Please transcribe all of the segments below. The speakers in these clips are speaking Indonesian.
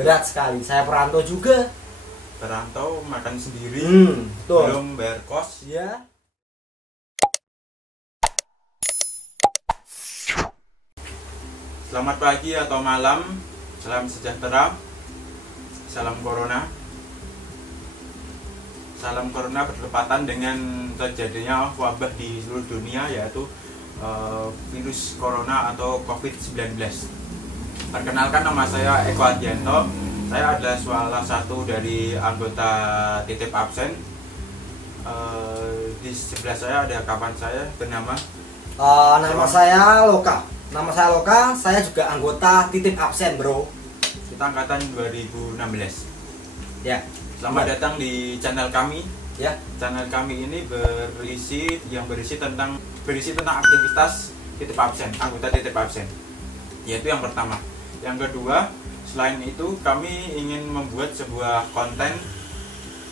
Berat sekali. Saya perantau juga. Perantau makan sendiri, betul. belum bayar kos. Ya. Selamat pagi atau malam, salam sejahtera, salam corona. Salam corona bertepatan dengan terjadinya wabah di seluruh dunia, yaitu virus corona atau COVID-19. Perkenalkan, nama saya Eko Adyanto. Saya adalah salah satu dari anggota titip absen. Di sebelah saya ada kawan saya bernama Nama saya Loka. Nama saya Loka. Saya juga anggota titip absen, bro. Kita angkatan 2016. Ya. Selamat datang di channel kami. Ya. Channel kami ini berisi tentang aktivitas titip absen, anggota titip absen. Yaitu yang pertama. Yang kedua, selain itu kami ingin membuat sebuah konten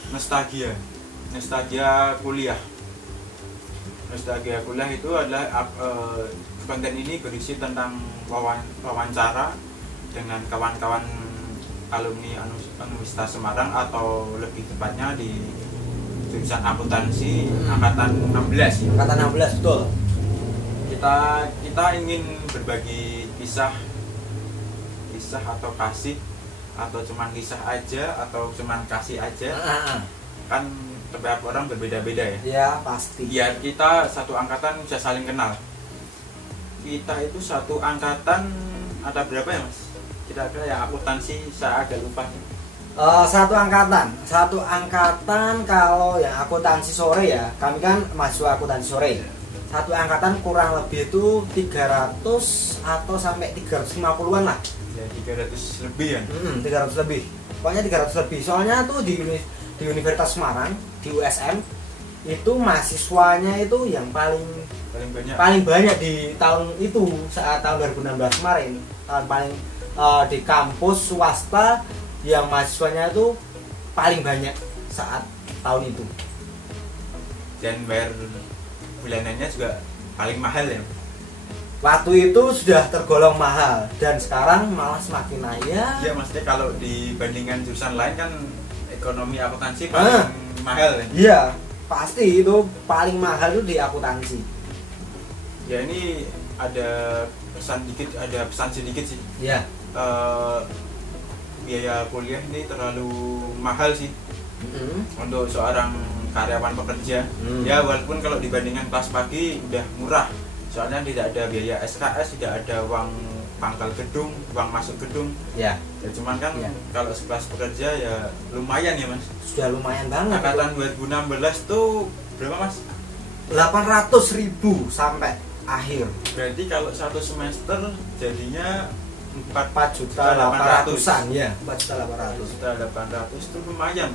nostalgia kuliah. Nostalgia kuliah itu adalah konten ini berisi tentang wawancara dengan kawan-kawan alumni Universitas Semarang, atau lebih tepatnya di jurusan akuntansi angkatan 16. Angkatan 16, betul. Kita ingin berbagi kisah atau kasih, atau cuman kisah aja, atau cuman kasih aja. Kan setiap orang berbeda-beda ya. Ya, pasti. Biar kita satu angkatan bisa saling kenal. Kita itu satu angkatan ada berapa ya, Mas? Kira-kira ya, akuntansi saya agak lupa. Satu angkatan kalau yang akuntansi sore ya, kami kan mahasiswa akuntansi sore. Satu angkatan kurang lebih itu 300 atau sampai 350-an lah. Ya, 300 lebih ya. 300 lebih. Pokoknya 300 lebih. Soalnya tuh di Universitas Semarang, di USM itu mahasiswanya itu yang paling banyak di tahun itu, saat tahun 2016 kemarin. Paling di kampus swasta yang mahasiswanya itu paling banyak saat tahun itu. Dan bayar bulanannya juga paling mahal ya. Waktu itu sudah tergolong mahal, dan sekarang malah semakin naik ya. Iya, maksudnya kalau dibandingkan jurusan lain kan ekonomi akuntansi paling mahal ya. Iya, pasti itu paling mahal itu di akuntansi. Ya, ini ada pesan sedikit sih. Iya. Biaya kuliah ini terlalu mahal sih untuk seorang karyawan pekerja. Ya, walaupun kalau dibandingkan kelas pagi udah murah, soalnya tidak ada biaya SKS, tidak ada uang pangkal gedung, uang masuk gedung. Ya cuman kan kalau sekelas pekerja ya lumayan ya, Mas. Sudah lumayan banget. Angkatan 2016 tuh berapa, Mas? 800.000 sampai akhir. Berarti kalau satu semester jadinya 4.800.000-an ya. 4.800.000 itu lumayan.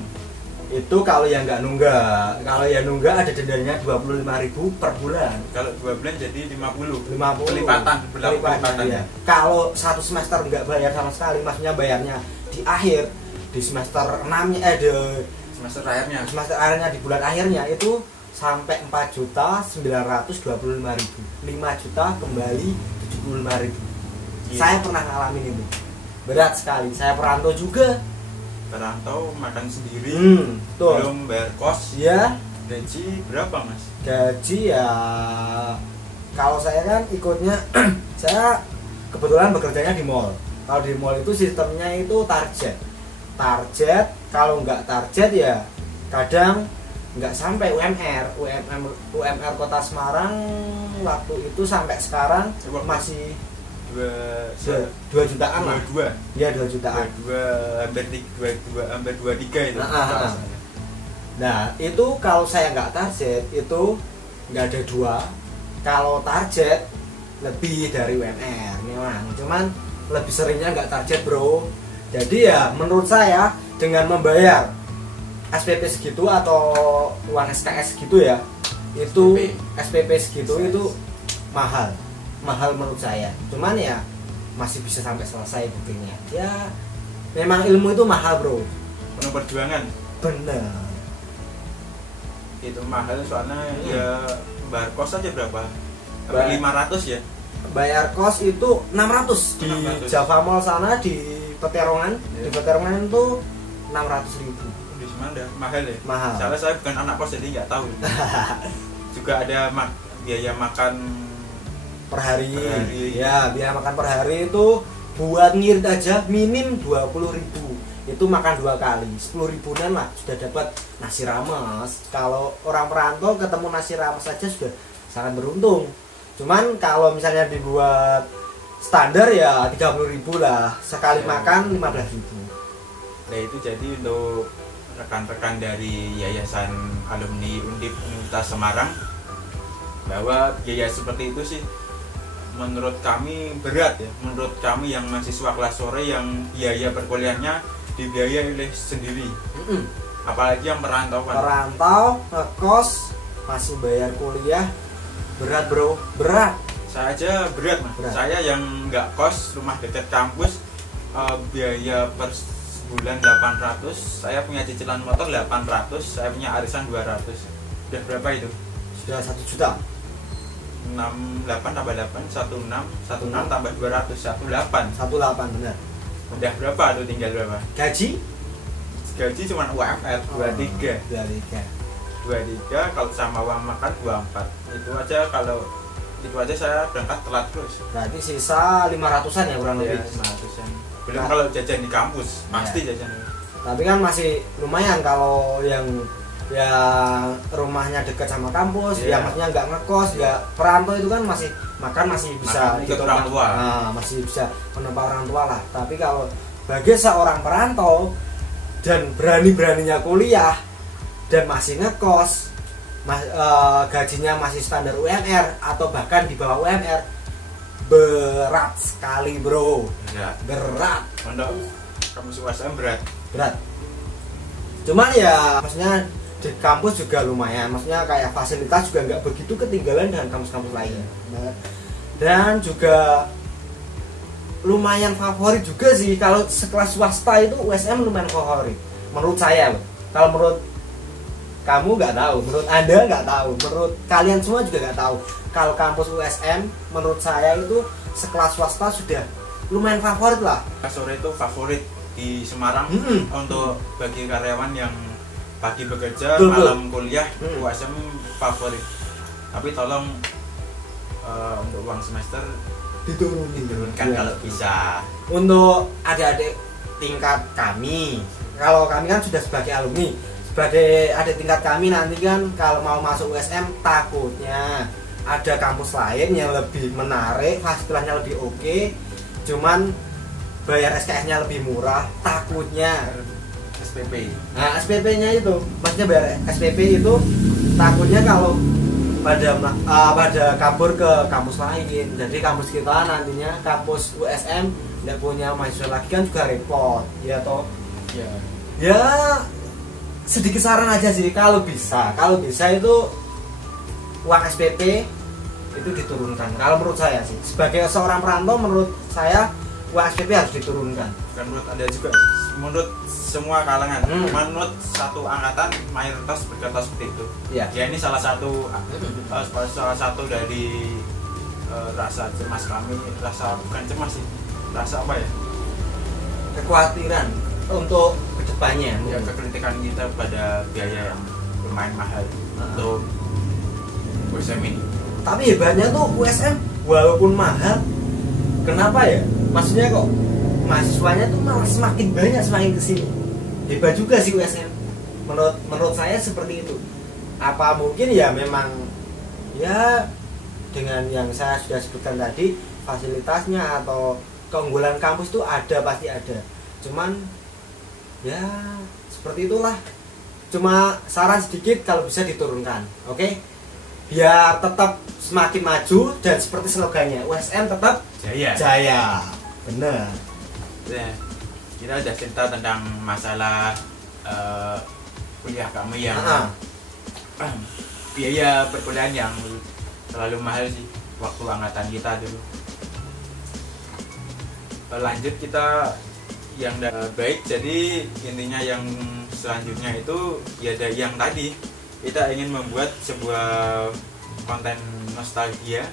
Itu kalau yang nggak nunggak. Kalau yang nunggak ada dendanya 25.000 per bulan. Kalau 2 bulan jadi 50. Pelipatan ya. Kalau satu semester nggak bayar sama sekali, maksudnya bayarnya di akhir, di semester 6-nya di semester akhirnya di bulan akhirnya itu sampai 4.925.000. 5 juta kembali 75.000. Saya pernah ngalamin itu. Berat sekali. Saya perantau juga. Perantau makan sendiri, betul. Belum bayar kos. Ya. Gaji berapa, Mas? Gaji ya, kalau saya kan ikutnya saya kebetulan bekerjanya di mall. Kalau di mall itu sistemnya itu target. Kalau nggak target ya kadang nggak sampai UMR Kota Semarang waktu itu sampai sekarang masih 2 jutaan lah. 2 ya 2 jutaan. Hampir 23 itu. Nah, itu kalau saya nggak target itu nggak ada 2. Kalau target lebih dari UMR memang, cuman lebih seringnya nggak target, bro. Jadi ya menurut saya dengan membayar SPP segitu atau uang SKS segitu ya, itu SPP segitu itu mahal menurut saya. Cuman ya masih bisa sampai selesai buktinya. Ya memang ilmu itu mahal, bro. Penuh perjuangan. Bener. Itu mahal soalnya ya bayar kos aja berapa? 500 ya. Bayar kos itu 600 di 600. Java Mall sana di Peterongan. Di Peterongan itu 600.000. Di mana udah mahal ya? Mahal. Soalnya saya bukan anak kos jadi nggak tahu. Juga ada biaya makan per hari. Ya, biaya makan per hari itu buat ngirit aja minim 20.000. Itu makan 2 kali 10.000-an lah sudah dapat nasi rames. Kalau orang perantau ketemu nasi rames saja sudah sangat beruntung. Cuman kalau misalnya dibuat standar ya 30.000 lah sekali makan 15.000. Nah itu jadi untuk rekan-rekan dari Yayasan Alumni Undip Universitas Semarang, bahwa biaya seperti itu sih menurut kami berat ya. Menurut kami yang mahasiswa kelas sore yang biaya perkuliahannya dibiayai oleh sendiri. Apalagi yang perantau ngekos masih bayar kuliah, berat bro, berat. Saya aja berat mas. Saya yang nggak kos, rumah dekat kampus, biaya per bulan 800. Saya punya cicilan motor 800, saya punya arisan 200. Udah berapa itu? Sudah 1 juta. 68 tambah 8 16 tambah 200 18 benar. Udah berapa tuh, tinggal berapa? Gaji cuma UMR 23 kalau sama uang makan 24. Itu aja saya berangkat telat terus. Berarti sisa 500-an ya kurang lebih. 500-an. Belum kalau jajan di kampus, pasti jajan. Tapi kan masih lumayan kalau yang rumahnya dekat sama kampus, yang maksudnya nggak ngekos, nggak perantau itu kan masih makan masih bisa ikut orang tua. Nah, masih bisa menempa orang tua lah. Tapi kalau bagi seorang perantau dan berani-beraninya kuliah dan masih ngekos, gajinya masih standar UMR atau bahkan di bawah UMR, berat sekali bro. Berat. Untuk kampus USM berat. Cuman ya maksudnya di kampus juga lumayan, maksudnya kayak fasilitas juga nggak begitu ketinggalan dengan kampus-kampus lainnya. Dan juga lumayan favorit juga sih, kalau sekelas swasta itu USM lumayan favorit menurut saya loh. Kalau menurut kamu nggak tahu, menurut Anda nggak tahu, menurut kalian semua juga nggak tahu. Kalau kampus USM menurut saya itu sekelas swasta sudah lumayan favorit lah. Sore itu favorit di Semarang untuk bagi karyawan yang pagi bekerja, malam kuliah, USM favorit. Tapi tolong untuk uang semester diturunkan kalau bisa. Untuk adik-adik tingkat kami, kalau kami kan sudah sebagai alumni, sebagai adik tingkat kami nanti kan kalau mau masuk USM takutnya ada kampus lain yang lebih menarik, fasilitasnya lebih oke, cuman bayar SKS-nya lebih murah, takutnya SPP. Nah, SPP-nya itu, maksudnya bayar SPP itu takutnya kalau pada kabur ke kampus lain. Jadi kampus kita nantinya kampus USM tidak punya mahasiswa lagi kan juga repot, ya toh. Ya sedikit saran aja sih, kalau bisa itu uang SPP itu diturunkan. Kalau menurut saya sih, sebagai seorang perantau menurut saya uang SPP harus diturunkan. Bukan menurut Anda juga, menurut semua kalangan, menurut satu angkatan mayoritas berkata seperti itu. Ya ini salah satu dari rasa cemas kami, bukan cemas sih, rasa apa ya? Kekhawatiran untuk kedepannya. Ya kekritikan kita pada biaya yang lumayan mahal untuk USM ini. Tapi hebatnya tuh USM walaupun mahal, kenapa ya? Maksudnya kok mahasiswanya tuh malah semakin banyak semakin kesini. Hebat juga sih USM. Menurut saya seperti itu. Apa mungkin ya memang ya dengan yang saya sudah sebutkan tadi, fasilitasnya atau keunggulan kampus tuh pasti ada. Cuman ya seperti itulah. Cuma saran sedikit kalau bisa diturunkan. Oke? Biar tetap semakin maju dan seperti slogannya USM tetap jaya. Bener. Ya, kita udah cerita tentang masalah kuliah kami yang biaya perkuliahan yang terlalu mahal sih waktu angkatan kita dulu. Lanjut kita yang baik, jadi intinya yang selanjutnya itu ya dari yang tadi kita ingin membuat sebuah konten nostalgia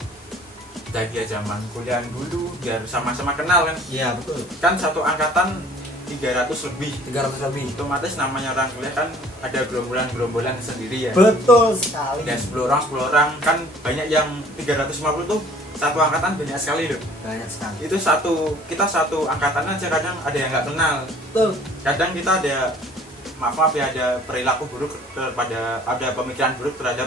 nostalgia zaman kuliah dulu biar sama-sama kenal kan. Iya betul. Kan satu angkatan 300 lebih. Otomatis namanya orang kuliah kan ada gerombolan sendiri ya. Betul sekali. Ya 10 orang kan banyak yang 350 tuh satu angkatan banyak sekali loh. Banyak sekali. Itu kita satu angkatan aja kadang ada yang nggak kenal. Betul. Kadang kita ada maaf ya ada perilaku buruk ada pemikiran buruk terhadap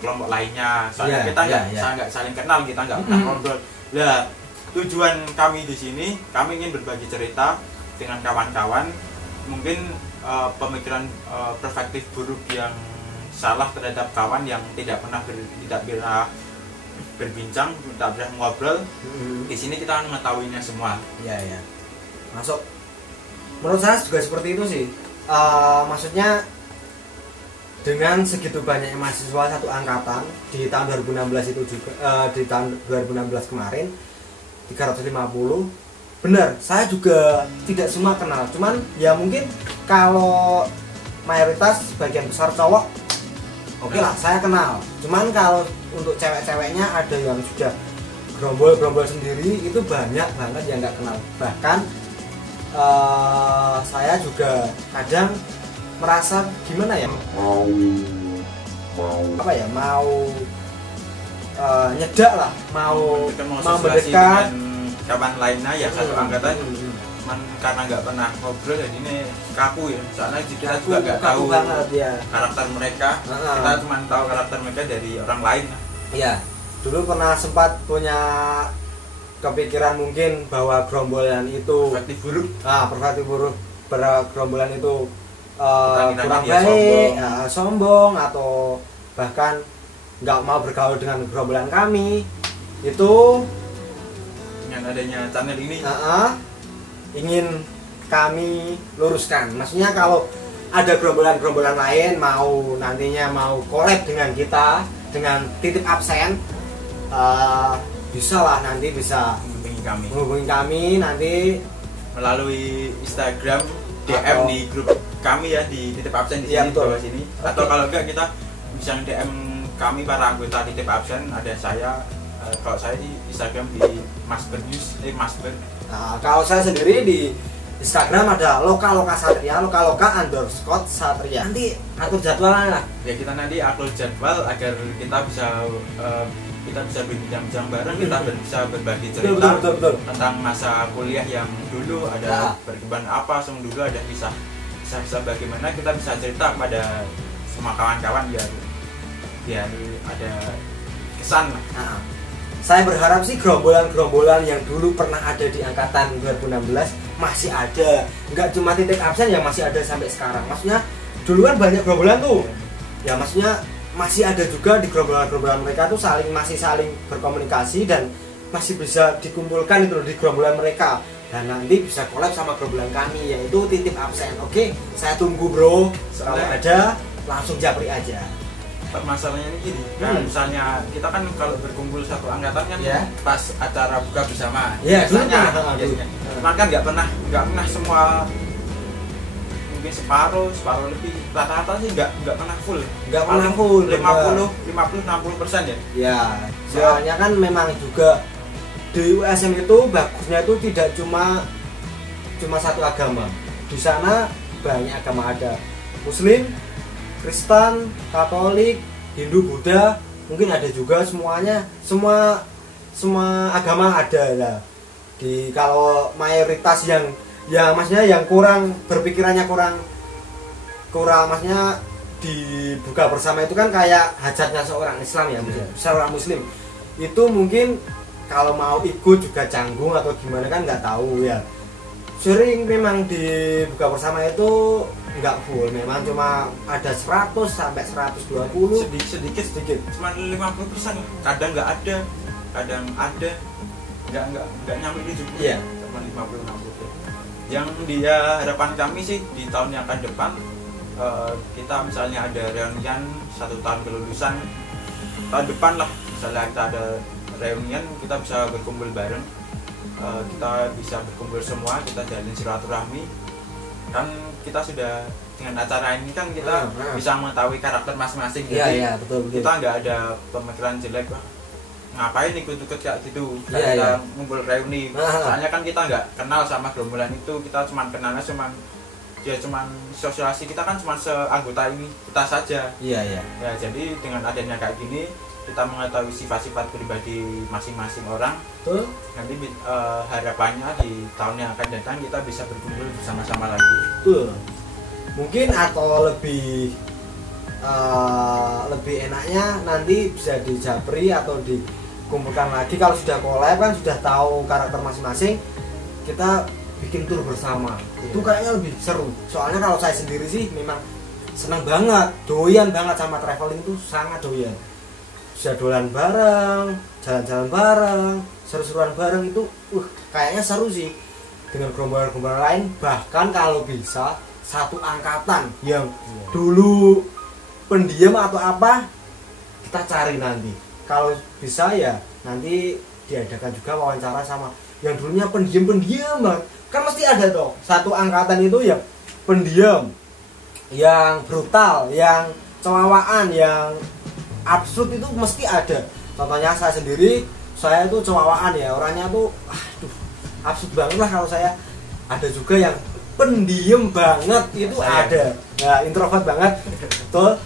kelompok lainnya. Soalnya kita nggak saling kenal, kita nggak pernah ngobrol. Lah tujuan kami di sini kami ingin berbagi cerita dengan kawan-kawan mungkin pemikiran perspektif buruk yang salah terhadap kawan yang tidak pernah berbincang, tidak pernah ngobrol. Di sini kita akan mengetahuinya semua. Iya. Masuk. Menurut saya juga seperti itu sih. Maksudnya dengan segitu banyaknya mahasiswa satu angkatan di tahun 2016 itu juga di tahun 2016 kemarin 350. Benar, saya juga tidak semua kenal. Cuman ya mungkin kalau mayoritas sebagian besar cowok oke lah saya kenal. Cuman kalau untuk cewek-ceweknya ada yang sudah gerombol sendiri itu banyak banget yang nggak kenal. Bahkan saya juga kadang merasa gimana ya mau nyedak lah, mau mendekat kawan lainnya ya satu angkatan. Karena nggak pernah ngobrol jadi ini kaku ya, soalnya kita juga nggak tahu karakter mereka. Kita cuma tahu karakter mereka dari orang lain. Iya, dulu pernah sempat punya kepikiran mungkin bahwa gerombolan itu perspektif buruk, gerombolan itu kurang baik, sombong atau bahkan nggak mau bergaul dengan gerombolan kami. Itu dengan adanya channel ini ingin kami luruskan. Maksudnya kalau ada gerombolan lain nantinya mau collab dengan kita dengan titip absen, bisa lah, nanti bisa menghubungi kami nanti melalui Instagram DM di grup kami ya di titip absen di sini bawah sini. Atau kalau enggak kita bisa DM kami para anggota titip absen, ada saya. Kalau saya di Instagram di Masber News, Masber. Nah, kalau saya sendiri di Instagram ada loka_satria, _satria. Nanti atur jadwalnya lah. Ya kita nanti atur jadwal agar kita bisa berbincang-bincang bareng, kita bisa berbagi cerita betul. Tentang masa kuliah yang dulu ada berkembang apa, dulu ada bisa bagaimana kita bisa cerita kepada semua kawan-kawan biar ada kesan lah. Saya berharap sih gerombolan yang dulu pernah ada di angkatan 2016 masih ada, nggak cuma titik absen yang masih ada sampai sekarang. Maksudnya dulu kan banyak gerombolan tuh, ya maksudnya masih ada juga di gerombolan mereka tuh masih saling berkomunikasi dan masih bisa dikumpulkan itu di gerombolan mereka, dan nanti bisa collab sama gerombolan kami yaitu titip absen. Oke, saya tunggu bro, kalau ada langsung japri aja. Masalahnya ini gini, misalnya kita kan kalau berkumpul satu angkatan kan pas acara buka bersama, biasanya. Cuman kan nggak pernah semua, mungkin separuh lebih, rata-rata sih nggak pernah full. 50-60% ya. Ya, soalnya kan memang juga di USM itu bagusnya itu tidak cuma satu agama. Di sana banyak agama, ada Muslim, Kristen, Katolik, Hindu, Buddha, mungkin ada juga semuanya, semua agama ada lah. Kalau mayoritas yang maksudnya yang kurang berpikirannya kurang maksudnya dibuka bersama itu kan kayak hajatnya seorang Islam ya, seorang Muslim. Itu mungkin kalau mau ikut juga canggung atau gimana kan nggak tahu ya. Sering memang dibuka bersama itu nggak full, memang cuma ada 100 sampai 120, sedikit cuma 50%, kadang nggak ada, kadang ada, nggak nyampe 70, cuma 50-60. Yang dia harapan kami sih di tahun yang akan depan, kita misalnya ada reunian 1 tahun kelulusan, tahun depan lah misalnya kita ada reunian, kita bisa berkumpul bareng, kita bisa berkumpul semua, kita jalin silaturahmi. Kan kita sudah dengan acara ini kan kita bisa mengetahui karakter masing-masing. Jadi betul. Kita nggak ada pemikiran jelek lah. ngapain ikut-ikut kayak gitu. Iya, Kita iya. ngumpul reuni. Soalnya kan kita nggak kenal sama gerombolan itu, kita cuma kenalnya cuman sosialisasi, kita kan cuma seanggota ini kita saja. Iya, iya. Ya, jadi dengan adanya kayak gini kita mengetahui sifat-sifat pribadi masing-masing orang. Betul. Nanti harapannya di tahun yang akan datang kita bisa berkumpul bersama-sama lagi. Betul. Mungkin atau lebih enaknya nanti bisa dijapri atau dikumpulkan lagi kalau sudah collab kan, sudah tahu karakter masing-masing, kita bikin tour bersama. Itu kayaknya lebih seru. Soalnya kalau saya sendiri sih memang senang banget, doyan banget sama traveling, itu sangat doyan. Bisa dolan bareng, jalan-jalan bareng, seru-seruan bareng, itu kayaknya seru sih dengan gerombolan-gerombolan lain. Bahkan kalau bisa satu angkatan yang dulu pendiam atau apa, kita cari nanti. Kalau bisa ya nanti diadakan juga wawancara sama yang dulunya pendiam banget. Kan mesti ada toh satu angkatan itu yang pendiam, yang brutal, yang cewawaan, yang absurd, itu mesti ada. Contohnya saya sendiri, saya itu cewawaan ya, orangnya tuh absurd banget lah kalau saya. Ada juga yang pendiam banget, itu ada. Nah, introvert banget. Betul.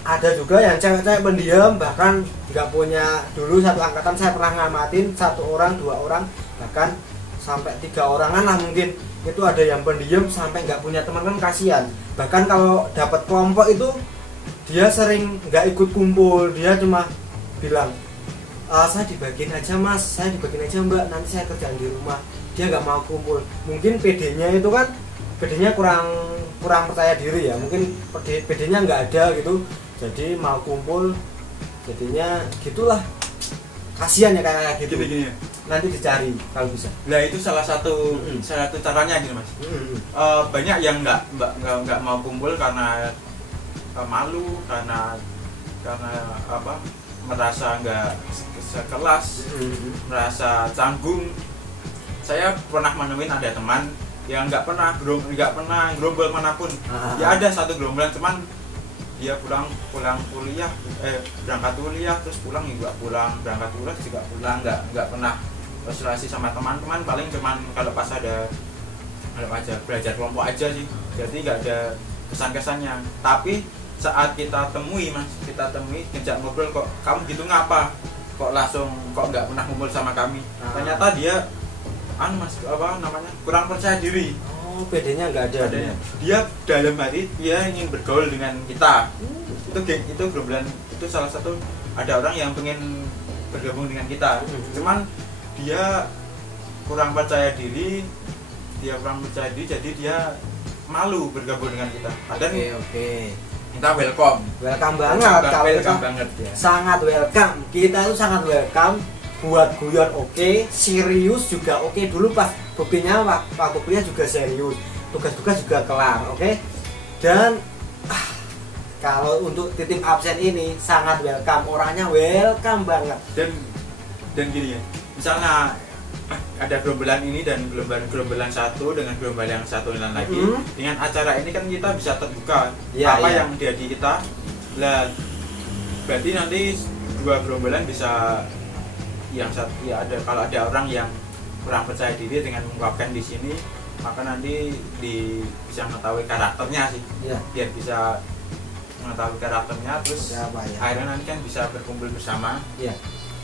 Ada juga yang cewek-cewek pendiam, bahkan nggak punya. Dulu satu angkatan saya pernah ngamatin 1 orang, 2 orang, bahkan sampai 3 orangan lah mungkin. Itu ada yang pendiam sampai nggak punya teman, kan kasihan. Bahkan kalau dapat kelompok itu dia sering nggak ikut kumpul, dia cuma bilang, saya dibagiin aja mas, saya dibagiin aja mbak, nanti saya kerjaan di rumah. Dia nggak mau kumpul. Mungkin PD-nya itu kan, PD-nya kurang percaya diri ya, mungkin PD-nya nggak ada gitu, jadi mau kumpul, jadinya gitulah. Kasihan ya kayak gitu. Gini. Nanti dicari kalau bisa. Nah, itu salah satu caranya gitu mas. Banyak yang nggak mau kumpul karena malu, karena apa, merasa nggak sekelas, merasa canggung. Saya pernah menemuin ada teman yang nggak pernah gerombol manapun. Ya ada satu gerombolan, cuman dia pulang kuliah, berangkat kuliah terus pulang juga pulang, berangkat kuliah juga pulang, nggak pernah sosialisasi sama teman-teman. Paling cuman kalau aja belajar kelompok aja sih, jadi nggak ada kesan-kesannya. Tapi saat kita temui ngejak ngobrol, kok kamu gitu ngapa, kok nggak pernah ngumpul sama kami. Ternyata dia mas kurang percaya diri. PD-nya nggak ada. Dia dalam hati dia ingin bergaul dengan kita. Itu gerombolan, itu salah satu, ada orang yang pengen bergabung dengan kita. Cuman dia kurang percaya diri, jadi dia malu bergabung dengan kita. Oke. Kita welcome banget, welcome banget ya. Sangat welcome. Kita itu sangat welcome. Buat guyon oke, serius juga oke. Dulu pas buktinya waktu kuliah juga serius, tugas-tugas juga kelar, oke. Dan kalau untuk titip absen ini sangat welcome, orangnya welcome banget. Dan gini ya, misalnya ada gerombolan ini dan gerombolan satu dengan gerombolan yang satu lain lagi, dengan acara ini kan kita bisa terbuka yang jadi kita lah. Berarti nanti 2 gerombolan bisa, yang satu ya, kalau ada orang yang kurang percaya diri dengan mengungkapkan di sini, maka nanti bisa mengetahui karakternya sih, biar bisa mengetahui karakternya, terus akhirnya nanti kan bisa berkumpul bersama.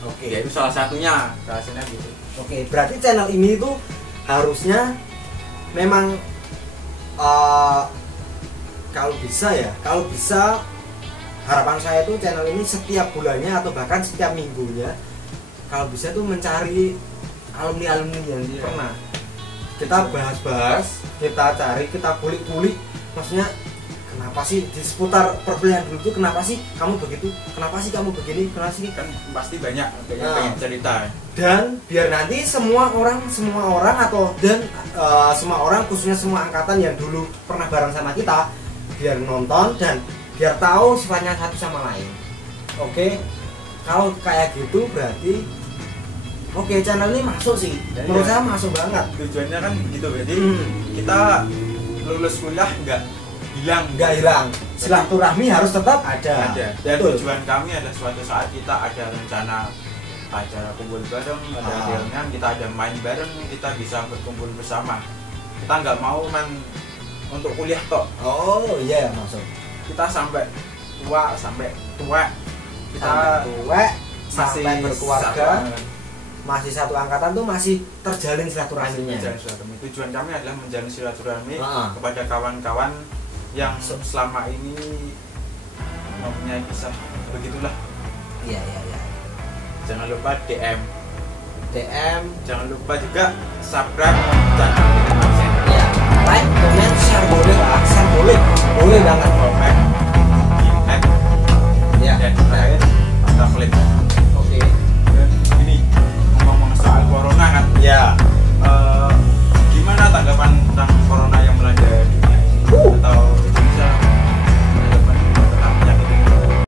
Oke. Ya itu salah satunya rasanya gitu. Oke, berarti channel ini tuh harusnya memang kalau bisa harapan saya tuh channel ini setiap bulannya atau bahkan setiap minggunya, kalau bisa tuh mencari alumni yang pernah kita bahas-bahas, kita cari, kita kulik-kulik, maksudnya kenapa sih di seputar perkuliahan dulu tuh, kenapa sih kamu begitu, kenapa sih kamu begini, kenapa sih, kan pasti banyak cerita. Dan biar nanti semua orang atau semua orang, khususnya semua angkatan yang dulu pernah bareng sama kita, biar nonton dan biar tahu sifatnya satu sama lain. Oke. Kalau kayak gitu berarti channel ini masuk sih. Menurut saya masuk banget. Tujuannya kan begitu, berarti kita lulus kuliah nggak hilang. Silaturahmi harus tetap ada. Dan tujuan kami adalah suatu saat kita ada rencana acara kumpul bareng, ada reunian, kita ada main bareng, kita bisa berkumpul bersama. Kita nggak mau main untuk kuliah tok. Oh iya maksud Kita sampai tua kita sampai berkeluarga masih satu angkatan tuh masih terjalin silaturahminya. Tujuan kami adalah menjalin silaturahmi kepada kawan-kawan yang selama ini mempunyai kisah begitulah. Iya. Jangan lupa DM, jangan lupa juga subscribe dan aktifkan ya, like, comment, share boleh lah, boleh banget komen, like, ya. dan terakhir kita klik